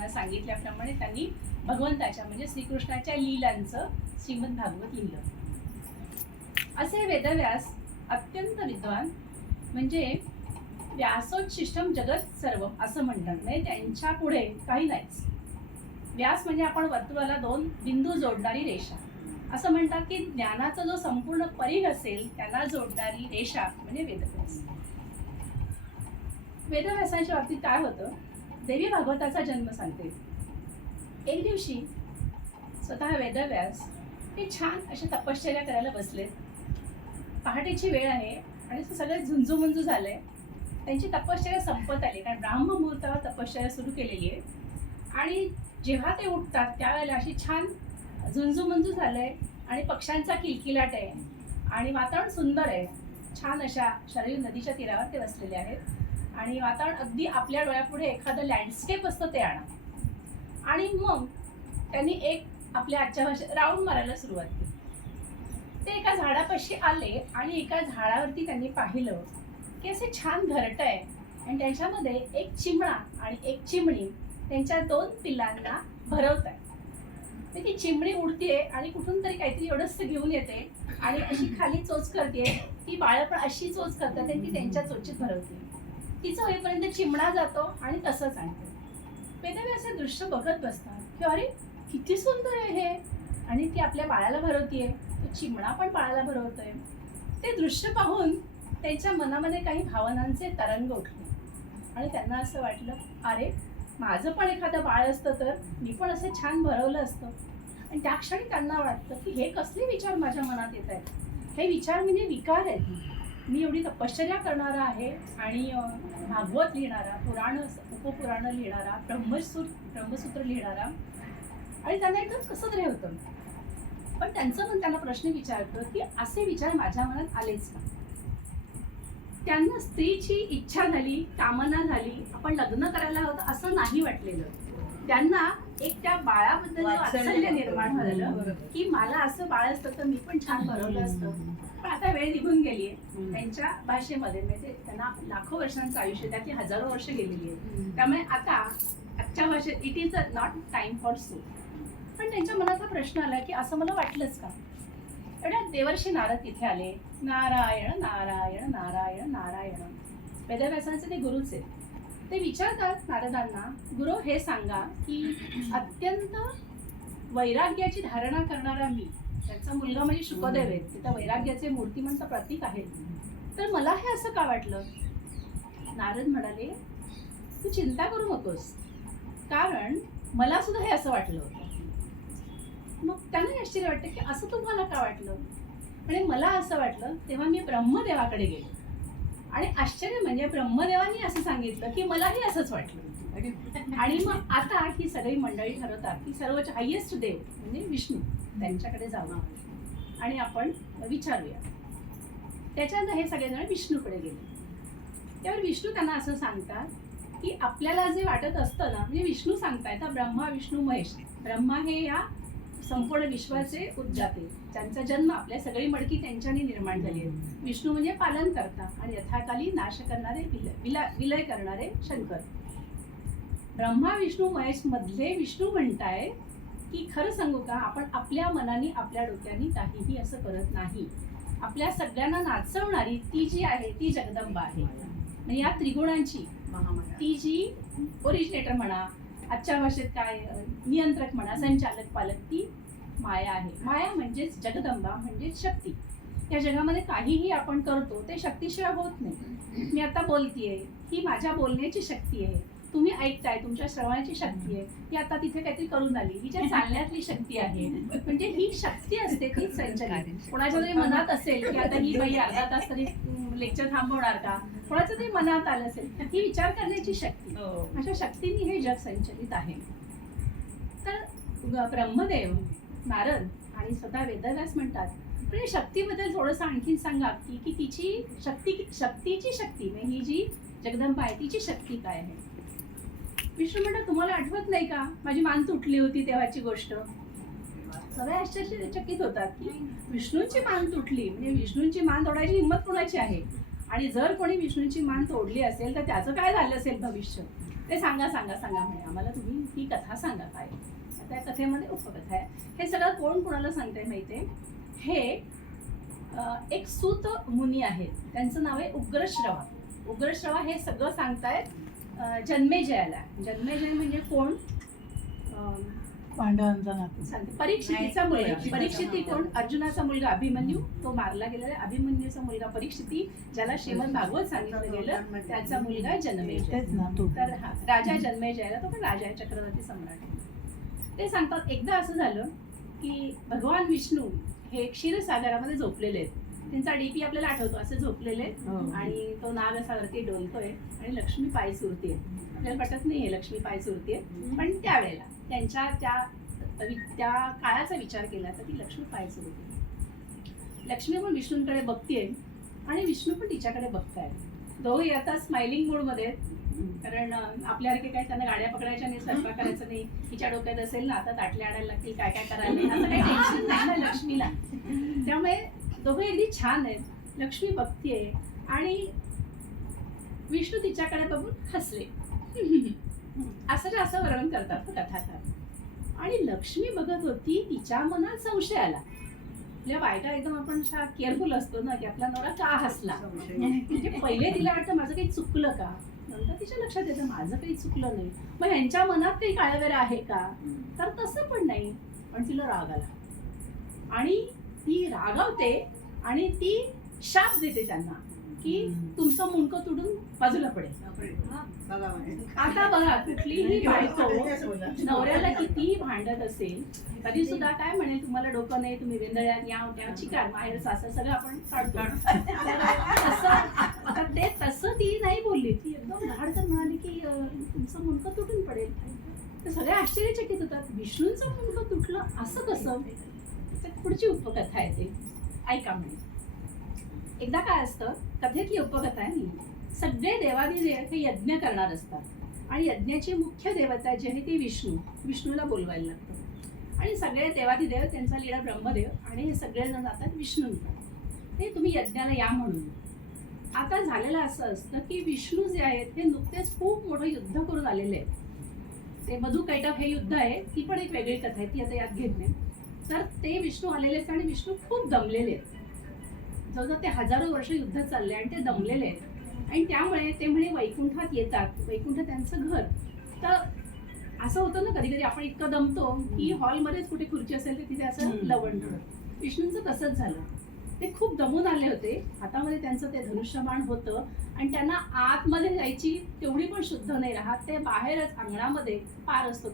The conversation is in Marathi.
त्यांना सांगितल्याप्रमाणे त्यांनी भगवंताच्या म्हणजे श्रीकृष्णाच्या लीलांचं श्रीमद भागवत लिहिलं. असे वेदव्यास अत्यंत विद्वान म्हणजे व्यासोच्छिष्टम जगत सर्व असं म्हणतात. म्हणजे त्यांच्या पुढे काही नाहीच. व्यास म्हणजे आपण वर्तुळाला दोन बिंदू जोडणारी रेषा. असं म्हणतात की ज्ञानाचा जो संपूर्ण परिघ असेल त्याला जोडणारी रेषा म्हणजे वेदव्यास. वेदव्यासाच्या बाबतीत काय होतं? देवी भागवताचा जन्म सांगते. एक दिवशी स्वतः वेदव्यास हे छान अशा तपश्चर्या करायला बसले. पहाटेची वेळ आहे आणि ते सगळे झालं. झालंय त्यांची तपश्चर्या संपत आली कारण ब्राह्ममुहूर्तावर तपश्चर्या सुरू केलेली आहे. आणि जेव्हा ते उठतात त्यावेळेला अशी छान झुंजूमुंजू झालंय आणि पक्ष्यांचा किलकिलाट आहे. आणि वातावरण सुंदर आहे. छान अशा शरीर नदीच्या तीरावर ते बसलेले आहेत. आणि वातावरण अगदी आपल्या डोळ्यापुढे एखादं लँडस्केप असतं ते आणा. आणि मग त्यांनी एक आपल्या आजच्या भाषेत राऊंड मारायला सुरुवात केली. ते एका झाडापाशी आले आणि एका झाडावरती त्यांनी पाहिलं की असे छान घरट आहे. आणि त्याच्यामध्ये एक चिमणा आणि एक चिमणी त्यांच्या दोन पिल्लांना भरवत आहे. तर ती चिमणी उडतीये आणि कुठून तरी काहीतरी एवढंच घेऊन येते आणि अशी खाली चोच करते ती बाळं पण अशी चोच करतात आणि ती त्यांच्या चोचीत भरवते तिचं होईपर्यंत चिमणा जातो आणि तसंच आणते वेगवेगळे असे दृश्य बघत बसतात की अरे किती सुंदर आहे हे. आणि ती आपल्या बाळाला भरवतीये. तो चिमणा पण बाळाला भरवतोय. ते दृश्य पाहून त्यांच्या मनामध्ये काही भावनांचे तरंग उठले. आणि त्यांना असं वाटलं अरे माझं पण एखादं बाळ असतं तर मी पण असं छान भरवलं असतं. आणि त्या क्षणी त्यांना वाटतं की हे कसले विचार माझ्या मनात येत आहेत. हे विचार म्हणजे विकार आहेत. मी एवढी तपश्चर्या करणारा आहे आणि भागवत लिहिणारा पुराण उपपुराणं लिहिणारा ब्रह्मसूर ब्रह्मसूत्र लिहिणारा आणि त्यांना एकदम कसं तरी होतं. पण त्यांचं पण त्यांना प्रश्न विचारतो की असे विचार माझ्या मनात आलेच का? त्यांना स्त्रीची इच्छा झाली कामना झाली आपण लग्न करायला हवं असं नाही वाटलेलं. त्यांना एक त्या बाळाबद्दल वात्सल्य निर्माण झालेलं की मला असं बाळ असतं तर मी पण छान भरवलं असतं. पण आता वेळ निघून गेली आहे. त्यांच्या भाषेमध्ये म्हणजे त्यांना लाखो वर्षांचं आयुष्य त्यातली हजारो वर्ष गेलेली आहे त्यामुळे आता आजच्या भाषेत it is a not time for sue पण त्यांच्या मनात हा प्रश्न आला की असं मला वाटलंच का? एवढ्या देवर्षी नारद तिथे आले. नारायण नारायण नारायण नारायण. वेदव्यासांचे ते गुरुच आहेत. ते विचारतात नारदांना गुरु हे सांगा की अत्यंत वैराग्याची धारणा करणारा मी त्यांचा मुलगा म्हणजे शुकदेव आहे ते त्या वैराग्याचे मूर्तिमंत प्रतीक आहे. तर मला हे असं का वाटलं? नारद म्हणाले तू चिंता करू नकोस. कारण मला सुद्धा हे असं वाटलं होतं. मग त्यांना आश्चर्य वाटतं की असं तुम्हाला का वाटलं? आणि मला असं वाटलं तेव्हा मी ब्रह्मदेवाकडे गेलो. आणि आश्चर्य म्हणजे ब्रह्मदेवानी असं सांगितलं की मलाही असंच वाटलं. आणि मग आता ही सगळी मंडळी ठरवतात की सर्वच हायेस्ट देव म्हणजे विष्णू त्यांच्याकडे जाऊ आणि आपण विचारूया. त्याच्यानंतर हे सगळेजण विष्णूकडे गेले. त्यावर विष्णू त्यांना असं सांगतात की आपल्याला जे वाटत असतं ना म्हणजे विष्णू सांगतायत ब्रह्मा विष्णू महेश. ब्रह्मा हे या संपूर्ण विश्वाचे उद्गाते. त्यांचा जन्म आपल्या सगळी मडकी त्यांच्याने निर्माण झाली आहे. विष्णू म्हणजे पालन करता आणि यथाकाली नाश करणारे विलय विला- विलय करणारे शंकर. ब्रह्मा विष्णू महेश मधले विष्णू म्हणताय की खरं सांगू का आपण आपल्या मनाने आपल्या डोक्याने काहीही असं करत नाही. आपल्या सगळ्यांना नाचवणारी ती जी आहे ती जगदंबा आहे. या त्रिगुणांची ती जी ओरिजिनेटर म्हणा आजच्या भाषेत काय नियंत्रक म्हणा संचालक पालक ती माया आहे. माया म्हणजेच जगदंबा म्हणजेच शक्ती. या जगामध्ये काहीही आपण करतो ते शक्तीशिवाय होत नाही. मी आता बोलतीये ही माझ्या बोलण्याची शक्ती आहे. तुम्ही ऐकताय तुमच्या श्रवणाची शक्ती आहे. ही आता तिथे काहीतरी करून आली. हिच्या चालण्यातली शक्ती आहे म्हणजे ही शक्ती असते ती संचलित. कोणाच्या तरी मनात असेल की आता ही बाई अर्धा तास तरी लेक्चर थांबवणार का? कोणाचं तरी मनात आलं असेल ही विचार करण्याची शक्ती. अशा शक्तींनी हे जग संचलित आहे. तर ब्रह्मदेव नारद आणि स्वतः वेदव्यास म्हणतात पण या शक्तीबद्दल थोडंसं आणखीन सांगा की की तिची शक्ती शक्तीची शक्ती म्हणजे ही जी जगदंबा आहे तिची शक्ती काय आहे? विष्णू म्हणतात तुम्हाला आठवत नाही का? माझी मान तुटली होती तेव्हाची गोष्ट. सगळे आश्चर्यचकित होतात की विष्णूंची मान तुटली. म्हणजे विष्णूंची मान तोडायची हिंमत कोणाची आहे? आणि जर कोणी विष्णूंची मान तोडली असेल तर त्याचं काय झालं असेल भविष्य? ते सांगा सांगा सांगा म्हणे. आम्हाला तुम्ही ही कथा सांगा काय? त्या कथेमध्ये उपकथा आहे. हे सगळं कोण कोणाला सांगते माहिती हे एक सूत मुनी आहेत. त्यांचं नाव आहे उग्रश्रवा. उग्रश्रवा हे सगळं सांगतायत. जन्मेजयाला. जन्मेजय म्हणजे कोण? पांडवांचा नातू. सांगते. परीक्षितीचा मुलगा. परीक्षिती. कोण? अर्जुनाचा मुलगा अभिमन्यू. तो मारला गेलेला आहे. अभिमन्यूचा मुलगा परीक्षिती ज्याला श्रीमद भागवत सांगितलं गेलं. त्याचा मुलगा जन्मेजय. तेच नातू तर हा राजा जन्मेजयाला तो पण राजा चक्रवर्ती सम्राट आहे. ते सांगतात एकदा असं झालं की भगवान विष्णू हे क्षीरसागरामध्ये झोपलेले आहेत. त्यांचा डीपी आपल्याला आठवतो असे झोपलेले. हो. आणि तो नाग असा वरती डोलतोय आणि लक्ष्मी पाय सुरतीये आपल्याला पटत नाही हे लक्ष्मी पाय सुरतीये पण त्यावेळेला त्यांच्या त्या त्या काळाचा विचार केला तर ती लक्ष्मी पाय सुरते लक्ष्मी पण विष्णूंकडे बघतीये आणि विष्णू पण तिच्याकडे बघतायत दोघे आता स्माइलिंग मूडमध्ये आहेत. कारण आपल्यासारखे काय त्यांना गाड्या पकडायच्या नाही स्वयंपाक करायचं नाही तिच्या डोक्यात असेल ना आता ताटल्या आणायला लागतील काय काय करायला. असं काही टेन्शन नाही ना लक्ष्मीला त्यामुळे दोघे अगदी छान आहेत. लक्ष्मी बघतीये आणि विष्णू तिच्याकडे बघून हसले. असं असं वर्णन करतात कथाकार आणि लक्ष्मी बघत होती तिच्या मनात संशय आला. आपल्या बायका एकदम आपण केअरफुल असतो ना की आपला नवरा का हसला? म्हणजे पहिले तिला वाटतं माझं काही चुकलं का? नंतर तिच्या लक्षात येतं माझं काही चुकलं नाही. मग ह्यांच्या मनात काही काळवेर आहे का? तर तसं पण नाही. पण तिला राग आला. आणि ती रागावते आणि ती शाप देते त्यांना की तुमचं मुंडकं तुडून बाजूला पडेल. आता बघा कुठलीही बायको नवऱ्याला किती भांडत असेल तरी सुद्धा काय म्हणेल तुम्हाला डोकं नाही तुम्ही वेंदळ्यात या त्या चिकार माहेर सासर सगळं आपण काढतो. ते तसं ती नाही बोलली ती एकदम धाडकन म्हणाली की तुमचं मुंडकं तुटून पडेल. तर सगळे आश्चर्यचकित होतात. विष्णूंचं मुंडकं तुटलं असं कसं? तर पुढची उपकथा आहे ऐका म्हणजे एकदा काय असतं कथेतली उपकथा आहे ना सगळे देवादिदेव हे यज्ञ करणार असतात. आणि यज्ञाची मुख्य देवता जी आहे ती विष्णू विष्णूला बोलवायला लागतं. आणि सगळे देवादिदेव त्यांचा लिडा ब्रह्मदेव आणि हे सगळेजण जातात विष्णूंना ते तुम्ही यज्ञाला या म्हणून. आता झालेलं असं असतं की विष्णू जे आहेत ते नुकतेच खूप मोठं युद्ध करून आलेले आहेत. ते मधु कैटभ हे युद्ध आहे ती पण एक वेगळी कथा आहे ती आता यात घेत नाही. तर ते विष्णू आलेले आहेत आणि विष्णू खूप दमलेले आहेत. जवळजवळ ते हजारो वर्ष युद्ध चालले आणि ते दमलेले आहेत. आणि त्यामुळे ते म्हणे वैकुंठात येतात. वैकुंठ त्यांचं घर. तर असं होतं ना कधी कधी आपण इतकं दमतो की हॉलमध्येच कुठे खुर्ची असेल तर तिथे असं. लवणतं विष्णूंचं तसंच झालं. ते खूप दमून आले होते. हातामध्ये त्यांचं ते धनुष्यबाण होतं. आणि त्यांना आतमध्ये जायची तेवढी पण शुद्ध नाही राहत. ते बाहेरच अंगणामध्ये पार असतो